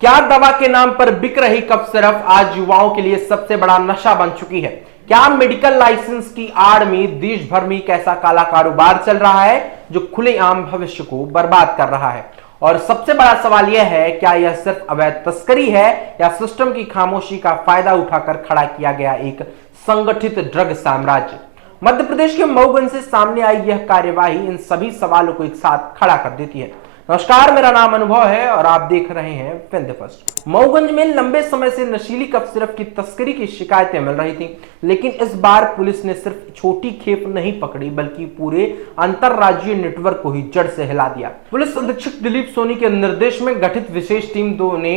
क्या दवा के नाम पर बिक रही कफ सिरप आज युवाओं के लिए सबसे बड़ा नशा बन चुकी है? क्या मेडिकल लाइसेंस की आड़ में देश भर में एक ऐसा काला कारोबार चल रहा है जो खुलेआम भविष्य को बर्बाद कर रहा है? और सबसे बड़ा सवाल यह है, क्या यह सिर्फ अवैध तस्करी है या सिस्टम की खामोशी का फायदा उठाकर खड़ा किया गया एक संगठित ड्रग साम्राज्य? मध्य प्रदेश के मऊगंज से सामने आई यह कार्यवाही इन सभी सवालों को एक साथ खड़ा कर देती है। नमस्कार, मेरा नाम अनुभव है और आप देख रहे हैं फिल्म फर्स्ट। मऊगंज में लंबे समय से नशीली कफ सिरप की तस्करी की शिकायतें मिल रही थी, लेकिन इस बार पुलिस ने सिर्फ छोटी खेप नहीं पकड़ी बल्कि पूरे अंतरराज्यीय नेटवर्क को ही जड़ से हिला दिया। पुलिस अधीक्षक दिलीप सोनी के निर्देश में गठित विशेष टीम ने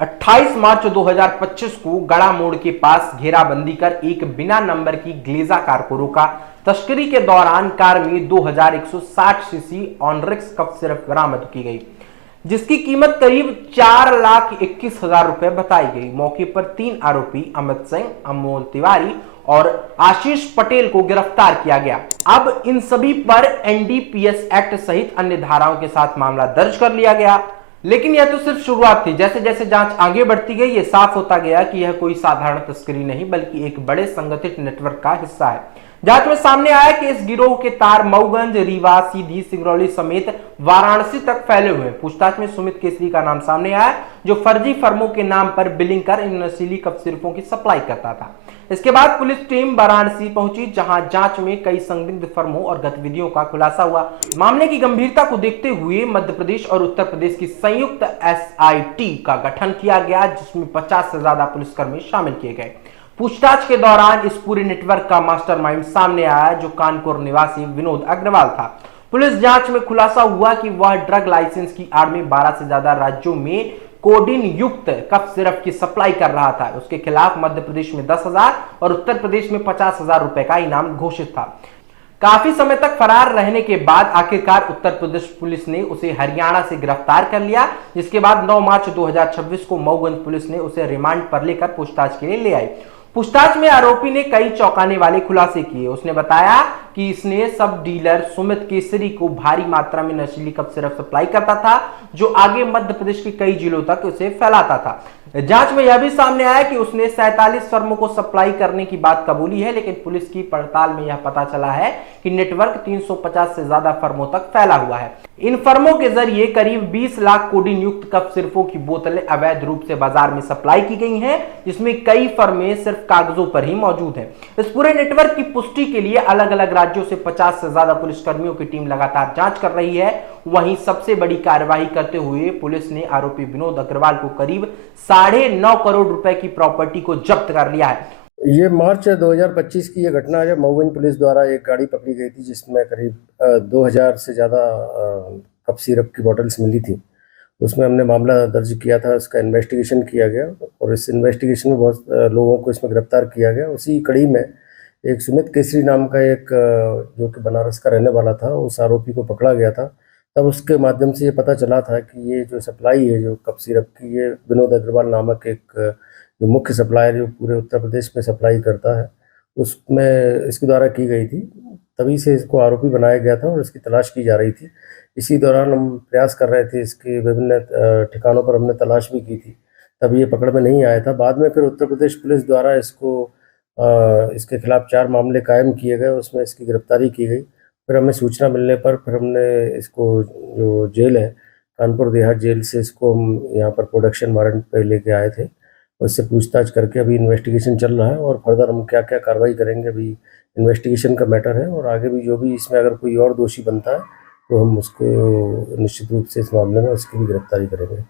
28 मार्च 2025 को गड़ा मोड़ के पास घेराबंदी कर एक बिना नंबर की ग्लेजा कार को रोका। तस्करी के दौरान कार में 2160 सीसी ऑनरिक्स कफ सिरप बरामद की गई, जिसकी कीमत करीब 4,21,000 रुपए बताई गई। मौके पर 3 आरोपी अमित सिंह, अमोल तिवारी और आशीष पटेल को गिरफ्तार किया गया। अब इन सभी पर एनडीपीएस एक्ट सहित अन्य धाराओं के साथ मामला दर्ज कर लिया गया। लेकिन यह तो सिर्फ शुरुआत थी। जैसे जैसे जांच आगे बढ़ती गई, यह साफ होता गया कि यह कोई साधारण तस्करी नहीं बल्कि एक बड़े संगठित नेटवर्क का हिस्सा है। जांच में सामने आया कि इस गिरोह के तार मऊगंज, रीवा, सीधी, सिंगरौली समेत वाराणसी तक फैले हुए हैं। पूछताछ में सुमित केसरी का नाम सामने आया, जो फर्जी फर्मों के नाम पर बिलिंग कर इन नशीली कफ सिरपों की सप्लाई करता था। इसके बाद पुलिस टीम वाराणसी पहुंची, जहां जांच में कई संदिग्ध फर्मों और गतिविधियों का खुलासा हुआ। मामले की गंभीरता को देखते हुए मध्य प्रदेश और उत्तर प्रदेश की संयुक्त एसआईटी का गठन किया गया, जिसमें 50 से ज्यादा पुलिसकर्मी शामिल किए गए। पूछताछ के दौरान इस पूरे नेटवर्क का मास्टरमाइंड सामने आया, जो कानपुर निवासी विनोद अग्रवाल था। पुलिस जांच में खुलासा हुआ कि वह ड्रग लाइसेंस की आड़ में 12 से ज्यादा राज्यों में कोडीन युक्त कफ सिरप की सप्लाई कर रहा था। उसके खिलाफ मध्य प्रदेश में 10,000 और उत्तर प्रदेश में 50,000 रुपए का इनाम घोषित था। काफी समय तक फरार रहने के बाद आखिरकार उत्तर प्रदेश पुलिस ने उसे हरियाणा से गिरफ्तार कर लिया, जिसके बाद 9 मार्च 2026 को मऊगंज पुलिस ने उसे रिमांड पर लेकर पूछताछ के लिए ले आई। पूछताछ में आरोपी ने कई चौंकाने वाले खुलासे किए। उसने बताया कि इसने सब डीलर सुमित केसरी को भारी मात्रा में नशीली कफ सिरप सप्लाई करता था, जो आगे मध्य प्रदेश के कई जिलों तक उसे फैलाता था। जांच में यह भी सामने आया कि उसने 47 फर्मों को सप्लाई करने की बात कबूली है, लेकिन पुलिस की पड़ताल में यह पता चला है कि नेटवर्क 350 से ज्यादा फर्मों तक फैला हुआ है। इन फर्मों के जरिए करीब 20 लाख कोडीन युक्त कफ सिरपों की बोतलें अवैध रूप से बाजार में सप्लाई की गई हैं, जिसमें कई फर्में सिर्फ कागजों पर ही मौजूद हैं। इस पूरे नेटवर्क की पुष्टि के लिए अलग अलग राज्यों से 50 से ज्यादा पुलिसकर्मियों की टीम लगातार जांच कर रही है। वहीं सबसे बड़ी कार्यवाही करते हुए पुलिस ने आरोपी विनोद अग्रवाल को करीब 9.5 करोड़ रुपए की प्रॉपर्टी को जब्त कर लिया है। ये मार्च 2025 की ये घटना है, जब मऊगंज पुलिस द्वारा एक गाड़ी पकड़ी गई थी, जिसमें करीब 2000 से ज़्यादा कफ सिरप की बॉटल्स मिली थी। उसमें हमने मामला दर्ज किया था, उसका इन्वेस्टिगेशन किया गया और इस इन्वेस्टिगेशन में बहुत लोगों को इसमें गिरफ्तार किया गया। उसी कड़ी में एक सुमित केसरी नाम का एक जो कि बनारस का रहने वाला था, उस आरोपी को पकड़ा गया था। तब उसके माध्यम से ये पता चला था कि ये जो सप्लाई है जो कफ सिरप की, ये विनोद अग्रवाल नामक एक जो मुख्य सप्लायर जो पूरे उत्तर प्रदेश में सप्लाई करता है, उसमें इसके द्वारा की गई थी। तभी से इसको आरोपी बनाया गया था और इसकी तलाश की जा रही थी। इसी दौरान हम प्रयास कर रहे थे, इसके विभिन्न ठिकानों पर हमने तलाश भी की थी, तब ये पकड़ में नहीं आया था। बाद में फिर उत्तर प्रदेश पुलिस द्वारा इसके खिलाफ 4 मामले कायम किए गए, उसमें इसकी गिरफ्तारी की गई। फिर हमें सूचना मिलने पर फिर हमने इसको जो जेल है, कानपुर देहात जेल से इसको हम यहाँ पर प्रोडक्शन वारंट पे लेके आए थे। उससे पूछताछ करके अभी इन्वेस्टिगेशन चल रहा है और फर्दर हम क्या क्या कार्रवाई करेंगे, अभी इन्वेस्टिगेशन का मैटर है। और आगे भी जो भी इसमें अगर कोई और दोषी बनता है तो हम उसको निश्चित रूप से इस मामले में उसकी भी गिरफ्तारी करेंगे।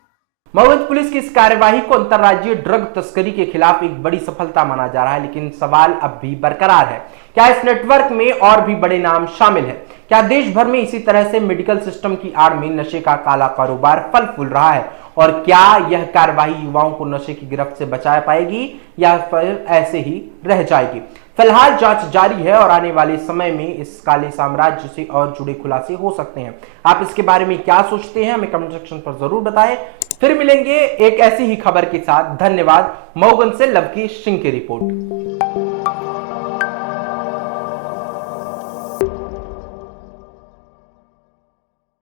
मऊगंज पुलिस की इस कार्यवाही को अंतरराज्यीय ड्रग तस्करी के खिलाफ एक बड़ी सफलता माना जा रहा है, लेकिन सवाल अब भी बरकरार है। क्या इस नेटवर्क में और भी बड़े नाम शामिल हैं? क्या देश भर में इसी तरह से मेडिकल सिस्टम की आड़ में नशे का काला कारोबार फल फूल रहा है? और क्या यह कार्रवाई युवाओं को नशे की गिरफ्त से बचा पाएगी या फिर ऐसे ही रह जाएगी? फिलहाल जांच जारी है और आने वाले समय में इस काले साम्राज्य से और जुड़े खुलासे हो सकते हैं। आप इसके बारे में क्या सोचते हैं, हमें कमेंट सेक्शन पर जरूर बताएं। फिर मिलेंगे एक ऐसी ही खबर के साथ। धन्यवाद। मऊगंज से लवकी सिंह की रिपोर्ट।